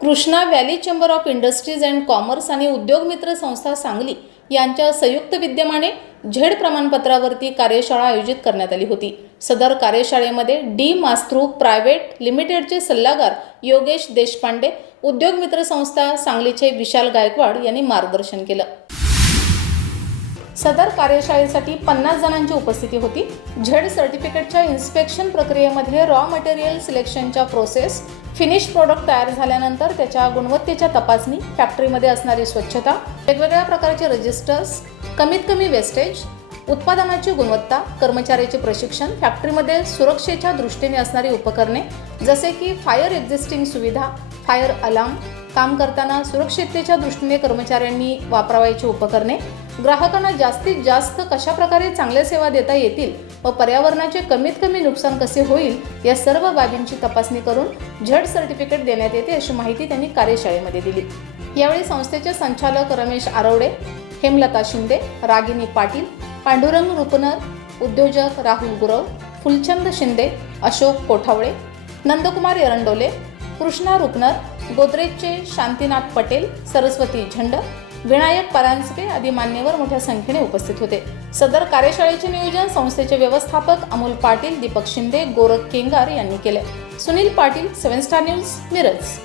Krishna valley chamber of industries and commerce आणि उद्योग मित्र संस्था सांगली यांच्या संयुक्त विद्यमाने झेड प्रमाणपत्रावरती कार्यशाळा आयोजित करण्यात आली होती. सदर कार्यशाळेमध्ये डी मास्त्रू प्रायव्हेट लिमिटेडचे सल्लागार योगेश देशपांडे उद्योग मित्र संस्था सांगलीचे विशाल गायकवाड यांनी मार्गदर्शन केलं. सदर कार्यशाळेसाठी पन्नास जणांची उपस्थिती होती. झेड सर्टिफिकेटच्या इन्स्पेक्शन प्रक्रियेमध्ये रॉ मटेरियल सिलेक्शनच्या प्रोसेस फिनिश प्रोडक्ट तयार झाल्यानंतर त्याच्या गुणवत्तेच्या तपासणी फॅक्टरीमध्ये असणारी स्वच्छता वेगवेगळ्या प्रकारचे रजिस्टर्स कमीत कमी वेस्टेज उत्पादनाची गुणवत्ता कर्मचाऱ्याचे प्रशिक्षण फॅक्टरीमध्ये सुरक्षेच्या दृष्टीने असणारी उपकरणे जसे की फायर एक्झिस्टिंग सुविधा फायर अलार्म काम करताना सुरक्षिततेच्या दृष्टीने कर्मचाऱ्यांनी वापरावायची उपकरणे ग्राहकांना जास्तीत जास्त कशा प्रकारे चांगल्या सेवा देता येतील व पर्यावरणाचे कमीत कमी नुकसान कसे होईल या सर्व बाबींची तपासणी करून झड सर्टिफिकेट देण्यात येते अशी माहिती त्यांनी कार्यशाळेमध्ये दिली. यावेळी संस्थेचे संचालक रमेश आरवडे हेमलता शिंदे रागिनी पाटील पांडुरंग रुपनर उद्योजक राहुल गुरव फुलचंद शिंदे अशोक कोठावळे नंदकुमार एरंडोले कृष्णा रुपनर गोदरेजचे शांतीनाथ पटेल सरस्वती झंड विनायक परांजपे आदी मान्यवर मोठ्या संख्येने उपस्थित होते. सदर कार्यशाळेचे नियोजन संस्थेचे व्यवस्थापक अमोल पाटील दीपक शिंदे गोरख केंगार यांनी केले. Sunil Patil seven star news Miraj.